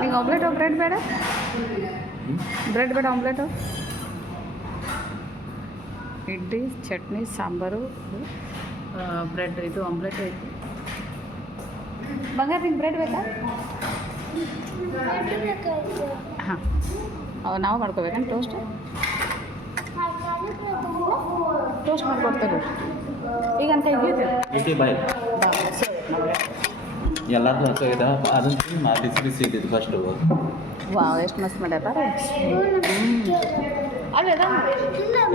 ನಿಂಗೆ omelette bread ಬೇಡ bread ಬೇಡ ಆಮ್ಲೆಟು ಇಡ್ಲಿ ಚಟ್ನಿ ಸಾಂಬಾರು ಬ್ರೆಡ್ ಇದು ಆಮ್ಲೆಟ್ ಐತಿ ಬಂಗಾರ ನಿಂಗೆ ಬ್ರೆಡ್ ಬೇಕಾ ಹಾಂ ನಾವು ಮಾಡ್ಕೋಬೇಕಂತ ಟೋಸ್ಟ್ ಮಾಡ್ಕೊಡ್ತೇವೆ ಈಗ ಅಂತ ಇಡ್ಲಿ ಬಾಯ್ ಎಲ್ಲರಿಗೂ ಹಸಿದ ಅದನ್ನು ತಿನ್ನು ಬಿಸಿ ಬಿಸಿ ಇದ್ದಿದ್ದು ಫಸ್ಟು ವಾವ್ ಎಷ್ಟು ಮಸ್ತ್ ಮಾಡ್ಯಾರ ಅಲ್ಲ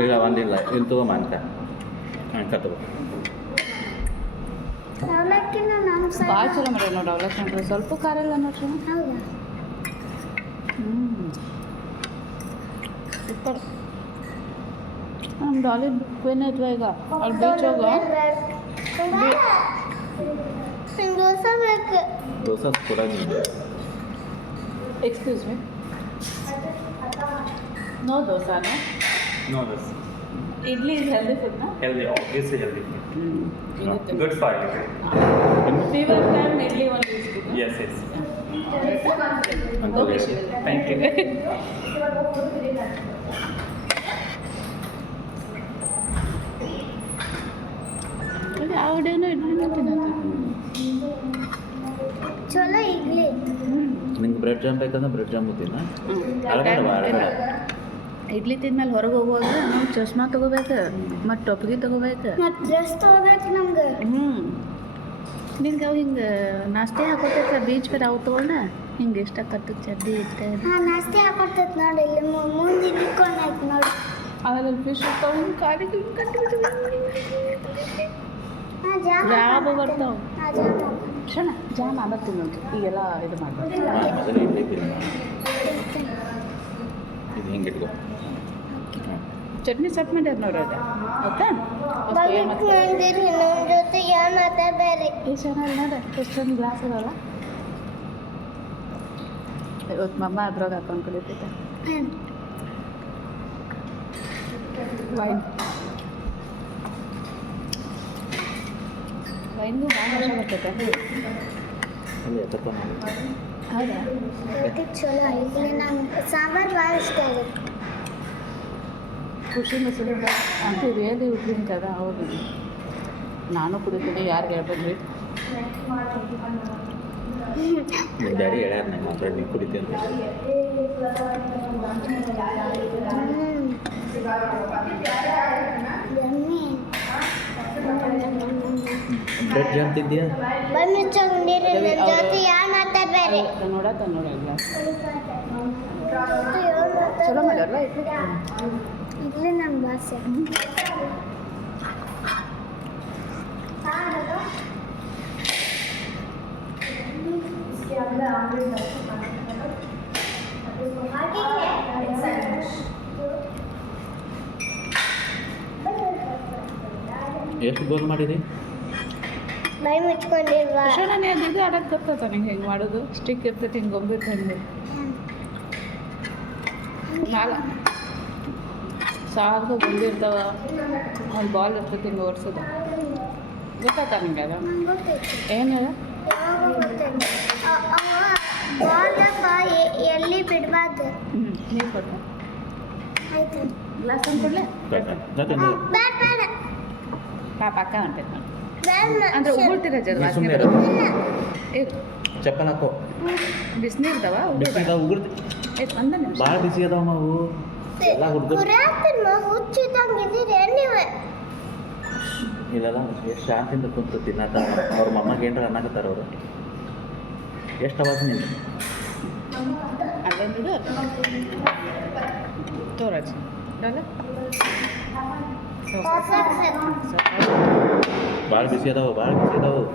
ಈಗ ಒಂದಿಲ್ಲ ಇಲ್ಲಿ ತಗೋ ಅಂತ ತಗೋ ಭಾಳ ಚಲೋ ಮಾಡ್ಯಾರ ನೋಡಿ ಅವಲಕ್ಕಿ ಅಂದ್ರೆ ಸ್ವಲ್ಪ ಖಾರ ಇಲ್ಲ ನೋಡ್ರಿ ಸೂಪರ್ ನಮ್ಮ ಡಾಲಿ ಕ್ವೀನ್ ಐತ್ವ ಈಗ ಅಲ್ಲಿ ಬೀಚ್ ಹೋಗ ದೋಸೆ ಕೂಡ excuse me no dosa no dosa idli is healthy food ನಾ healthy, obviously healthy. Good for you. fever time idli ಒಂದು use Yes, yes. Okay Thank you. ಯಾವಡೇನೋ ಇಡ್ಲಿ ತಿನ್ನತ್ತೆ ಚಲೋ ಇಡ್ಲಿ ನಿಂಗೆ ಬ್ರೆಡ್ ಜಾಮ್ ಬೇಕಂದ್ರೆ ಬ್ರೆಡ್ ಜಾಮ್ ತಿನ್ನ ಅಳಬೇಡ ಇಡ್ಲಿ ತಿಂದ್ಮೇಲೆ ಹೊರಗೆ ಹೋಗುವಾಗ ನಾವು ಚಶ್ಮಾ ತೊಗೋಬೇಕು ಮತ್ತು ಟೊಪ್ಪಿಗೆ ತೊಗೋಬೇಕು ಮತ್ತು ಡ್ರೆಸ್ ತೊಗೋಬೇಕು ನಮ್ಗೆ ನಿನ್ಗೆ ಅವು ಹಿಂಗೆ ನಾಷ್ಟೇ ಹಾಕೋತೈತೆ ಬೀಚ್ ಬೇರೆ ಅವು ತೊಗೊಂಡ ಹಿಂಗೆ ಇಷ್ಟಕ್ಕತ್ತು ಚಡ್ಡಿ ಇಷ್ಟ ಹಾಂ ನಾಸ್ತಿ ಹಾಕೊಡ್ತೈತೆ ನೋಡಿ ಇಲ್ಲಿ ಮುಂದೆ ಇಟ್ಕೊಂಡೈತೆ ನೋಡಿ ಆಮೇಲೆ ಫಿಶ್ ತೊಗೊಂಡು ಕಾಲಿಗೆ ಹಾಂ ಜಾಮ್ ಯಾವ ಬರ್ತಾವೆ ಹಾಂ ಜಾಮ್ ಕ್ಷಣ ಜಾಮ್ ಆಮೇಲೆ ತಿನ್ನೋದು ಈಗೆಲ್ಲ ಇದು ಮಾಡ್ಬಾರ್ದು ಮೊದಲು ಇಡ್ಲಿ ತಿನ್ನ ಇದು ಹಿಂಗೆ ಇಟ್ಕೋ ಚಟ್ನಿ ಸೆಟ್ ಮಾಡ್ಯಾರ ನೋಡಿ ಅದು ಆಯ್ತಾ ಬಗ್ಗಕ್ಕೆ ಮಂದಿರಿ ನಮ್ಮ ಜೊತೆ ಏನು ಮಾತಾಡಬೇಡಿ ಈ ಚೆನ್ನಾಗಿ ನೋಡ ಎಷ್ಟೊಂದು ಗ್ಲಾಸ್ ಇರೋಲ್ಲ ಇವತ್ತು ಮಮ್ಮ ಅದ್ರಾಗ ಹಾಕೊಂಡು ಕಲಿತೈತೆ ವೈನ್ ವೈನ್ಗೂ ಭಾಳ ವರ್ಷ ಬರ್ತೈತೆ ಅಲ್ಲಿ ಎತ್ತಪ್ಪ ಮಾಡಿ ಹೌದಾ ರೊಟ್ಟಿ ಚಲೋ ಐತಿ ನಂಗೆ ಸಾಂಬಾರು ಭಾಳ ಇಷ್ಟ ಆಗುತ್ತೆ ಖುಷಿ ಮಸೂರಿ ಅಂತೂ ರಿಯಲಿ ಉದ್ದಿನ ಕದ ಹೌದು ನಾನು ಕುಡಿತೀನಿ ಯಾರು ಹೇಳ್ಬೇಡ್ರಿ ನಿಮ್ಮ ಡ್ಯಾಡಿ ಹೇಳ್ಯಾರ ನಂಗೆ ಮಾತಾಡಿ ನೀವು ಕುಡಿತಿ ಅಂತ ಬ್ರೆಡ್ ಜಾಮ್ ತಿಂತೀಯಾ ಬಂದು ಚಂದಿರಿ ನನ್ನ ಜೊತೆ ಯಾರು ಮಾತಾಡಬೇಡಿ ನೋಡ ಗ್ಲಾಸ್ ಚಲೋ ಮಾಡ್ಯಾರಲ್ಲ ಇಡ್ಲಿ ಇಡ್ಲಿ ನಮ್ಮ ಭಾಷೆ ಎಷ್ಟು ಗೋಲ್ ಮಾಡಿರಿ ಮೈ ಮುಚ್ಕೊಂಡಿಲ್ವಾ ನಾನು ಅದು ಇದು ಆಡೋದು ಗೊತ್ತೈತ ನಂಗೆ ಹೆಂಗೆ ಮಾಡೋದು ಸ್ಟಿಕ್ ಇರ್ತೈತೆ ಹಿಂಗೆ ಗೊಂಬಿಟ್ಟು ಹೆಂಗೆ ಮ್ಯಾಲ ಸಾಕು ಗೊಂಬಿ ಇರ್ತಾವ ಒಂದು ಬಾಲ್ ಇರ್ತೈತೆ ಹಿಂಗೆ ಓಡಿಸೋದು ಗೊತ್ತಾಯ್ತಾ ನಿಂಗೆ ಅದು ನಂಗೆ ಗೊತ್ತೈತಿ ಏನು ಹೇಳ ಯಾವಾಗ ಗೊತ್ತೈತಿ ಬಾಲ್ ಎಲ್ಲಿ ಬಿಡಬಾರ್ದು ನೀರು ಕೊಟ್ಟು ಆಯ್ತು ಗ್ಲಾಸ್ ತಂದು ಕೊಡಲೇ ಬೇಡ ಬೇಡ ಪಾಪ ಅಕ್ಕ ಹೊಂಟೈತೆ ನಾನು ಬೇಡ ಅಂದ್ರೆ ಉಗುಳ್ತಿರ ಜಲ್ವ ಸುಮ್ಮನೆ ಇರು ಚಪ್ಪಲ್ ಹಾಕೋ ಬಿಸಿನೀರ್ದವ ಬಿಸಿದ ಉಗುಳ್ತಿ ಒಂದು ನಿಮಿಷ ಭಾಳ ಬಿಸಿ ಅದಾವ ನಾವು ಎಲ್ಲ ಹುಡುಗರು ಪುರಾತನ ಹುಚ್ಚಿದಂಗಿದ್ದೀರಿ ನೀವೇ ಇಲ್ಲೆಲ್ಲ ಎಷ್ಟು ಶಾಂತಿಯಿಂದ ಕುಂತು ತಿನ್ನತ್ತ ಅವ್ರ ಮಮ್ಮಗೆ ಏನಾರ ಅನ್ನಕತ್ತಾರ ಅವರು ಎಷ್ಟು ಅವಾಜ್ ನಿಂತು ಅದೊಂದು ತೋರಾಜ್ ಅಲ್ಲ ಭಾಳ ಬಿಸಿ ಅದಾವ ಭಾಳ ಬಿಸಿ ಅದಾವು